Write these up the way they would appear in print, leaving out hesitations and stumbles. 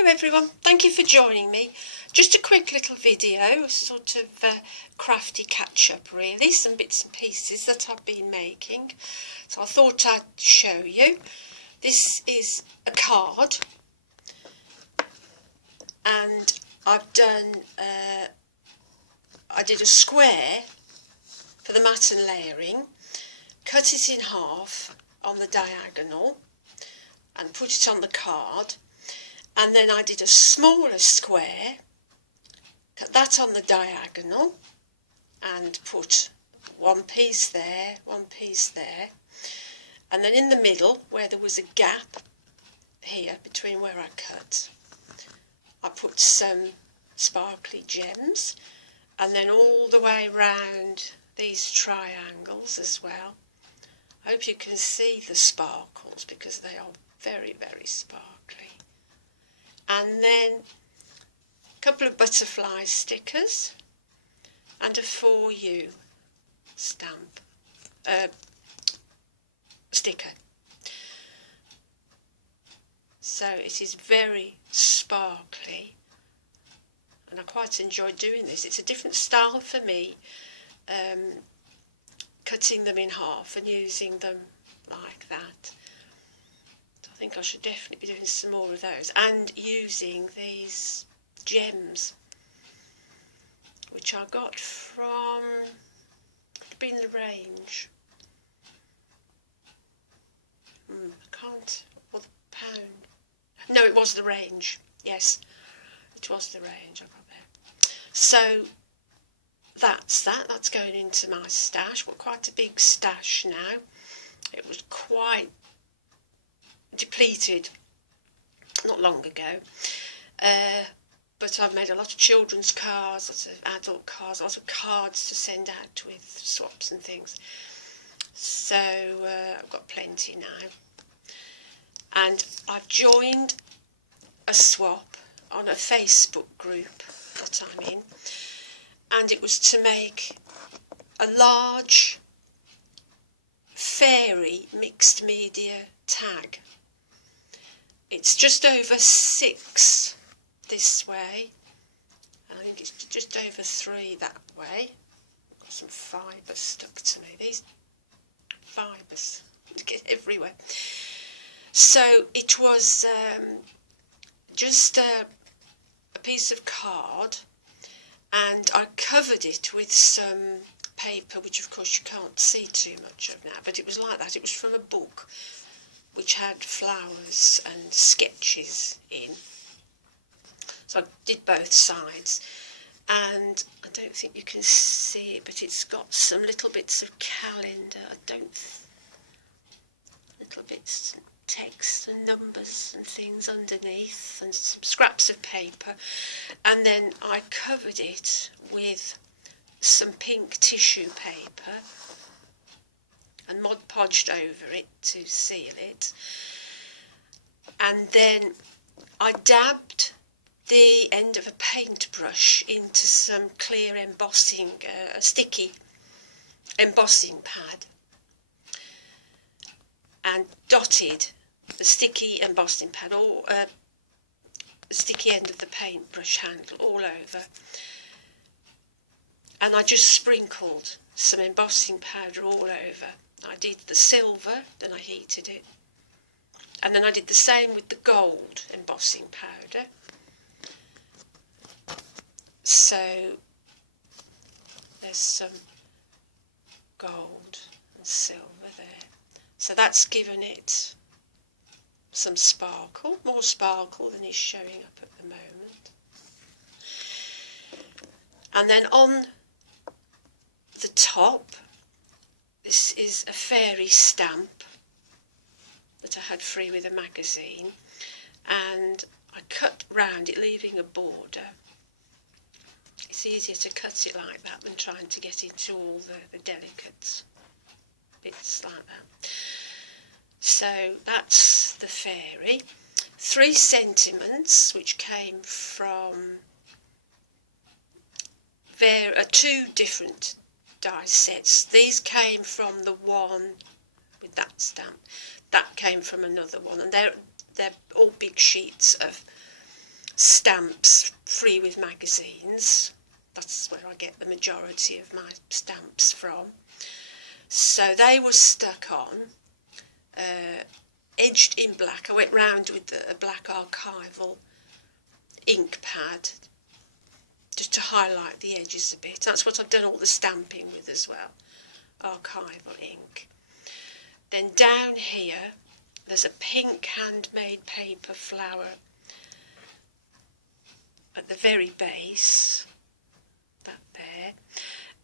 Hello everyone, thank you for joining me. Just a quick little video, sort of crafty catch-up really, some bits and pieces that I've been making. So I thought I'd show you. This is a card and I've done, I did a square for the mat and layering, cut it in half on the diagonal and put it on the card. And then I did a smaller square, cut that on the diagonal and put one piece there, one piece there. And then in the middle, where there was a gap here between where I cut, I put some sparkly gems. And then all the way round these triangles as well. I hope you can see the sparkles because they are very, very sparkly. And then a couple of butterfly stickers and a for you stamp, sticker. So it is very sparkly and I quite enjoy doing this. It's a different style for me, cutting them in half and using them like that. I think I should definitely be doing some more of those and using these gems which I got from, could have been the range, I can't, or the pound, no it was the range, yes it was the range I got there. So that's going into my stash. Well, quite a big stash now. It was quite depleted not long ago, but I've made a lot of children's cards, lots of adult cards, lots of cards to send out with swaps and things, so I've got plenty now. And I've joined a swap on a Facebook group that I'm in, and it was to make a large fairy mixed media tag. It's just over 6 this way, and I think it's just over 3 that way. Got some fibres stuck to me. These fibres get everywhere. So it was just a piece of card, and I covered it with some paper, which of course you can't see too much of now, but it was like that. It was from a book which had flowers and sketches in. So I did both sides, and I don't think you can see it, but it's got some little bits of calendar, little bits of text and numbers and things underneath, and some scraps of paper, and then I covered it with some pink tissue paper and Mod Podged over it to seal it, and then I dabbed the end of a paintbrush into some clear embossing, a sticky embossing pad, and dotted the sticky embossing pad, or the sticky end of the paintbrush handle all over, and I just sprinkled some embossing powder all over. I did the silver, then I heated it, and then I did the same with the gold embossing powder. So there's some gold and silver there. So that's given it some sparkle, more sparkle than is showing up at the moment. And then on the top, this is a fairy stamp that I had free with a magazine, and I cut round it, leaving a border. It's easier to cut it like that than trying to get into all the delicate bits like that. So that's the fairy. 3 sentiments, which came from 2 different die sets. These came from the one with that stamp. That came from another one, and they're all big sheets of stamps free with magazines. That's where I get the majority of my stamps from. So they were stuck on, edged in black. I went round with a black archival ink pad just to highlight the edges a bit. That's what I've done all the stamping with as well, archival ink. Then down here there's a pink handmade paper flower at the very base, that there,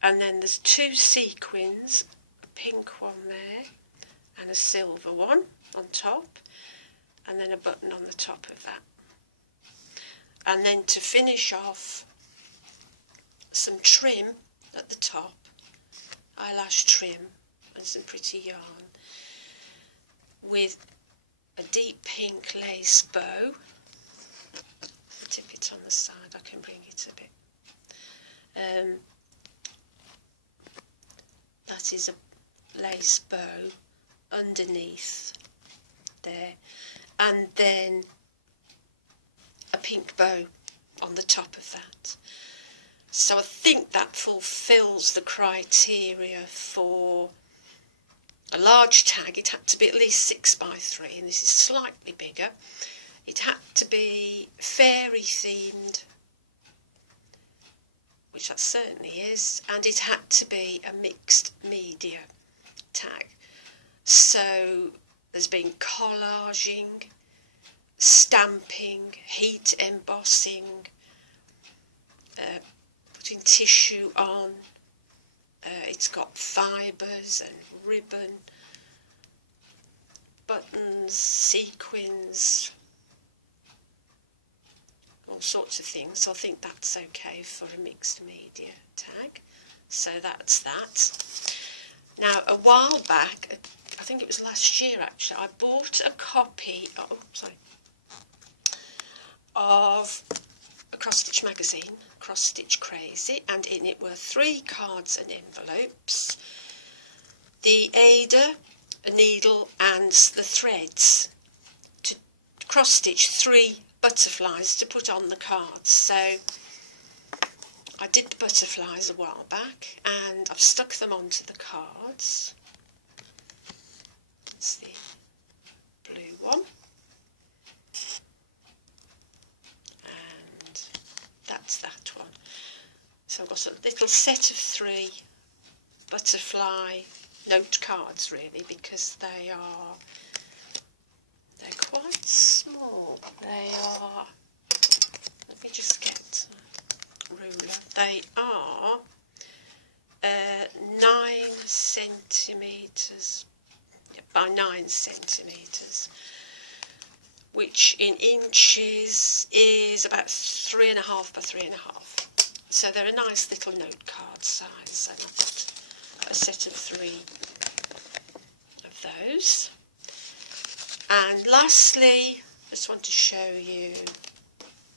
and then there's two sequins, a pink one there and a silver one on top, and then a button on the top of that. And then to finish off, some trim at the top, eyelash trim and some pretty yarn, with a deep pink lace bow. Tip it on the side, I can bring it a bit. That is a lace bow underneath there, and then a pink bow on the top of that. So I think that fulfills the criteria for a large tag. It had to be at least 6x3, and this is slightly bigger. It had to be fairy themed, which that certainly is, and it had to be a mixed media tag. So there's been collaging, stamping, heat embossing, putting tissue on, it's got fibres and ribbon, buttons, sequins, all sorts of things. So I think that's okay for a mixed media tag. So that's that. Now, a while back, I think it was last year actually, I bought a copy of a cross-stitch magazine, Cross Stitch Crazy, and in it were 3 cards and envelopes, the aider, a needle and the threads to cross-stitch 3 butterflies to put on the cards. So I did the butterflies a while back and I've stuck them onto the cards. That's the blue one. And that's that one. So I've got a little set of 3 butterfly note cards really, because they're quite small. They are, let me just get a ruler. They are 9 centimetres by 9 centimetres, which in inches is about 3.5 by 3.5. So they're a nice little note card size. So I've got a set of 3 of those. And lastly, I just want to show you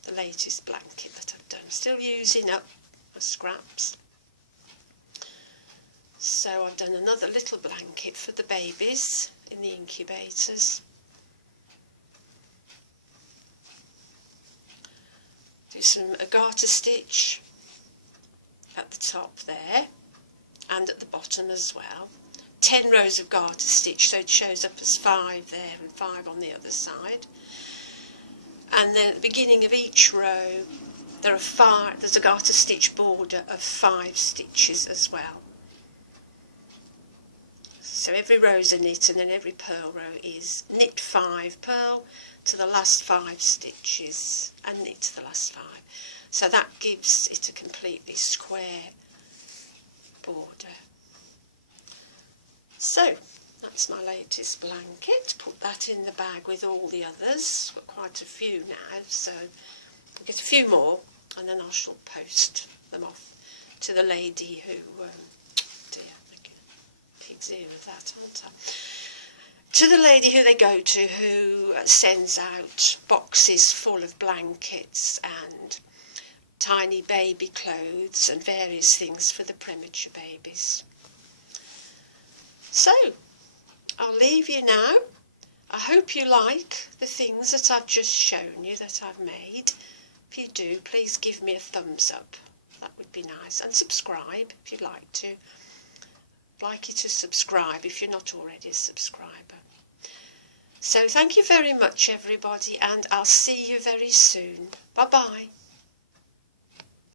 the latest blanket that I've done. I'm still using up my scraps. So I've done another little blanket for the babies in the incubators. Do some garter stitch at the top there and at the bottom as well. 10 rows of garter stitch, so it shows up as 5 there and 5 on the other side. And then at the beginning of each row there are there's a garter stitch border of 5 stitches as well. So every row is a knit, and then every purl row is knit 5, purl to the last 5 stitches and knit to the last 5. So that gives it a completely square border. So that's my latest blanket. Put that in the bag with all the others. Got quite a few now, so I'll get a few more and then I shall post them off to the lady who, dear, pig's ear of that, aren't I? To the lady who they go to, who sends out boxes full of blankets and tiny baby clothes and various things for the premature babies. So, I'll leave you now. I hope you like the things that I've just shown you that I've made If you do, please give me a thumbs up. That would be nice. And subscribe if you'd like to. I'd like you to subscribe if you're not already a subscriber. So thank you very much, everybody, and I'll see you very soon. Bye-bye.